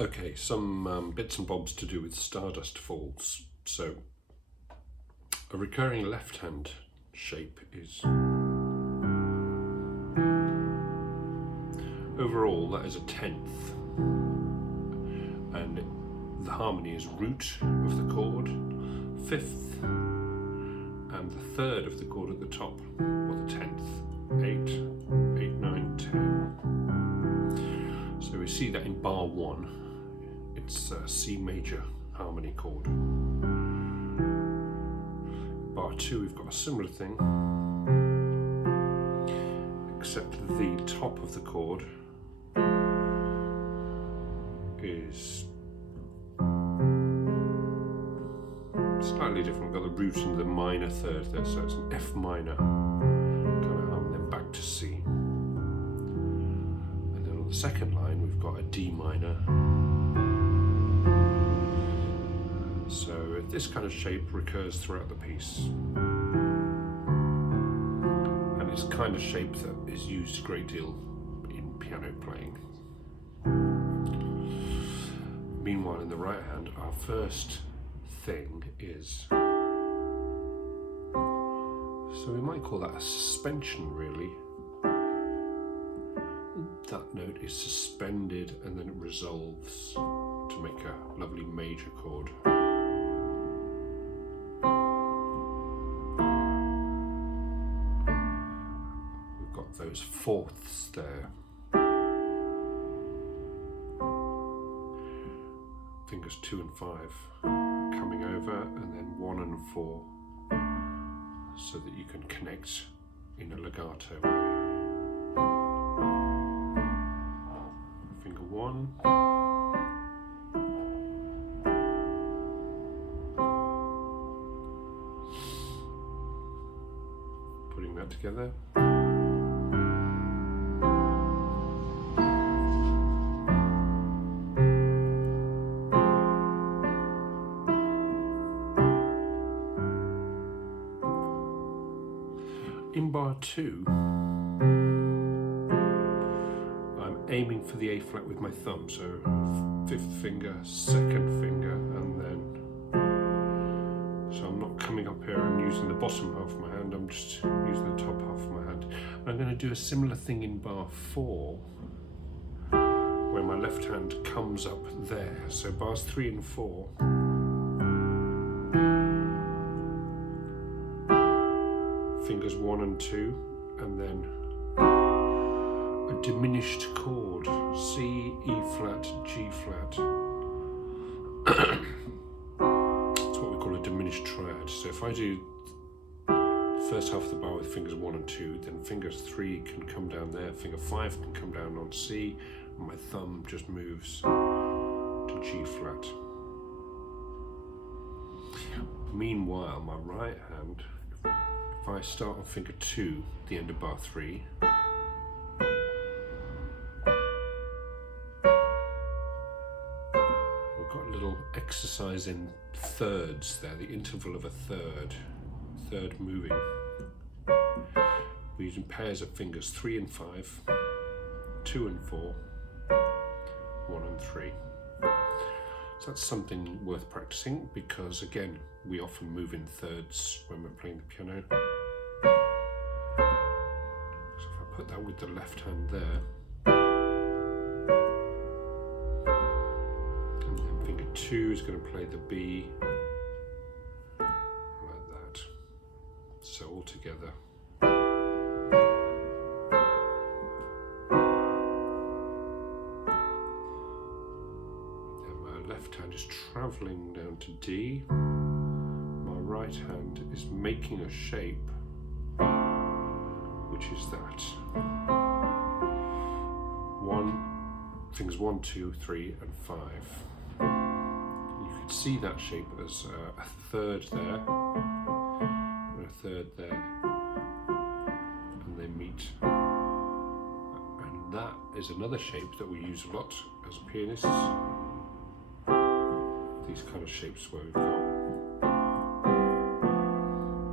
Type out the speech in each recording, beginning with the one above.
Okay, some bits and bobs to do with Stardust Falls. So, a recurring left-hand shape is... Overall, that is a 10th. And the harmony is root of the chord, 5th, and the 3rd of the chord at the top, or the 10th. 8, 9, 10. So we see that in bar 1. It's a C major harmony chord. Bar 2, we've got a similar thing, except the top of the chord is slightly different. We've got the root and the minor 3rd there, so it's an F minor kind of harmony, then back to C. And then on the second line, we've got a D minor. So this kind of shape recurs throughout the piece, and it's kind of shape that is used a great deal in piano playing. Meanwhile, in the right hand, our first thing is, so we might call that a suspension, really. That note is suspended and then it resolves to make a lovely major chord. Those fourths there. Fingers 2 and 5 coming over, and then 1 and 4, so that you can connect in a legato way. Finger 1. Putting that together. In bar 2, I'm aiming for the A flat with my thumb, so 5th finger, 2nd finger, and then, so I'm not coming up here and using the bottom half of my hand, I'm just using the top half of my hand. I'm going to do a similar thing in bar 4, where my left hand comes up there, so bars 3 and 4. Fingers 1 and 2, and then a diminished chord, C, E flat, G flat. That's what we call a diminished triad. So if I do the first half of the bar with fingers 1 and 2, then fingers 3 can come down there, finger 5 can come down on C, and my thumb just moves to G flat. Meanwhile, my right hand, if I start on finger 2, the end of bar 3, we've got a little exercise in thirds there, the interval of a third moving. We're using pairs of fingers 3 and 5, 2 and 4, 1 and 3. So that's something worth practicing, because again, we often move in thirds when we're playing the piano. So if I put that with the left hand there, and then finger 2 is going to play the B, like that. So all together. Left hand is travelling down to D. My right hand is making a shape, which is that. Fingers 1, 2, 3, and 5. You could see that shape as a third there, and a third there, and they meet. And that is another shape that we use a lot as pianists. These kind of shapes where we've got,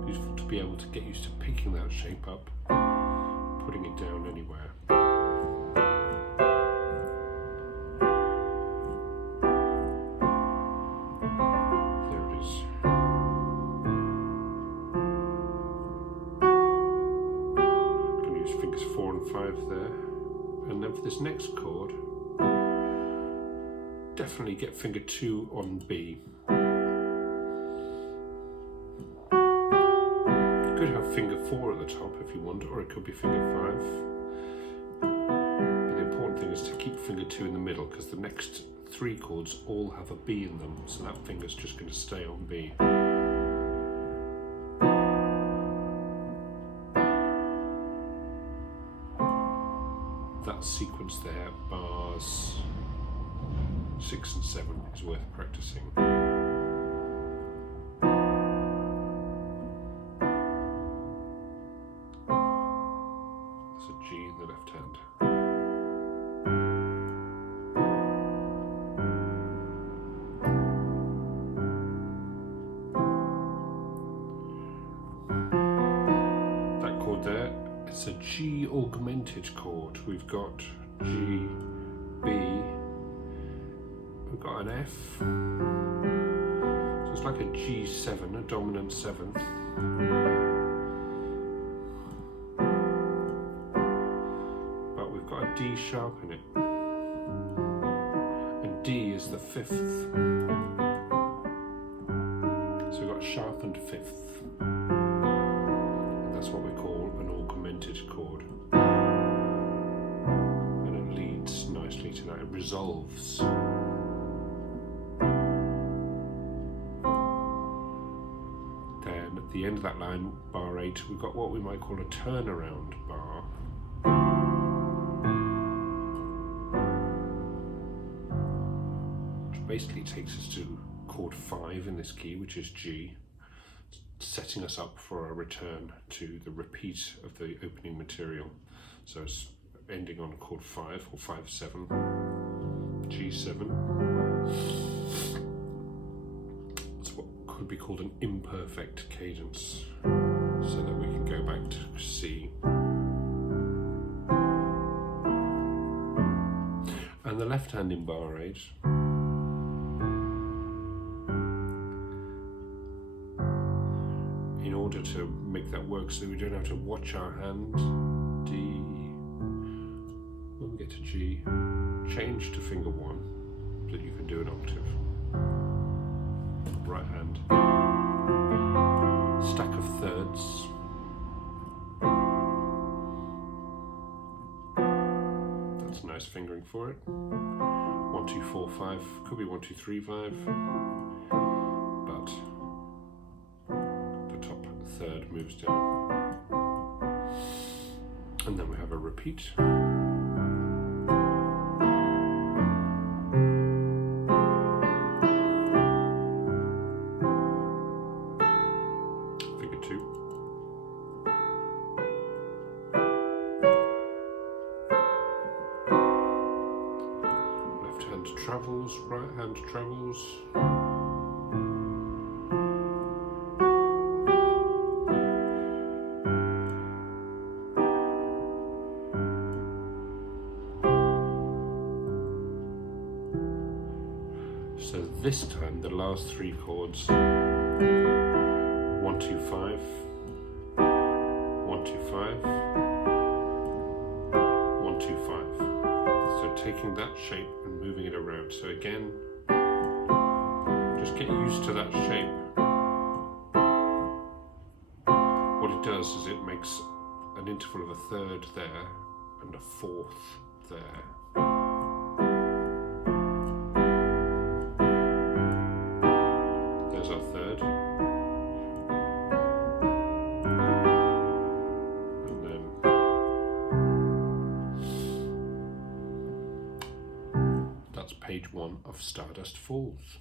useful to be able to get used to picking that shape up, putting it down anywhere. there. And then for this next chord, definitely get finger 2 on B. You could have finger 4 at the top if you want, or it could be finger 5. But the important thing is to keep finger 2 in the middle, because the next 3 chords all have a B in them, so that finger's just going to stay on B. That sequence there, bars 6 and 7, is worth practicing. There's a G in the left hand. That chord there, it's a G augmented chord. We've got G, B, we've got an F, so it's like a G7, a dominant 7th. But we've got a D sharp in it, and D is the 5th. So we've got a sharpened 5th. That's what we call an augmented chord. And it leads nicely to that, it resolves. Then at the end of that line, bar 8, we've got what we might call a turnaround bar. Which basically takes us to chord 5 in this key, which is G, setting us up for a return to the repeat of the opening material. So it's ending on chord 5 or 5-7, G7. It's what could be called an imperfect cadence, so that we can go back to C. And the left hand in bar 8, in order to make that work so we don't have to watch our hand, D, when we get to G, change to finger 1 so that you can do an octave. Right hand, stack of thirds, that's nice fingering for it. 1, 2, 4, 5, could be 1, 2, 3, 5, but third moves down, and then we have a repeat. Finger 2. Left hand travels, right hand travels. So this time, the last 3 chords, 1, 2, 5, 1, 2, 5, 1, 2, 5. So taking that shape and moving it around. So again, just get used to that shape. What it does is it makes an interval of a third there and a 4th there. Our third, and then that's page 1 of Stardust Falls.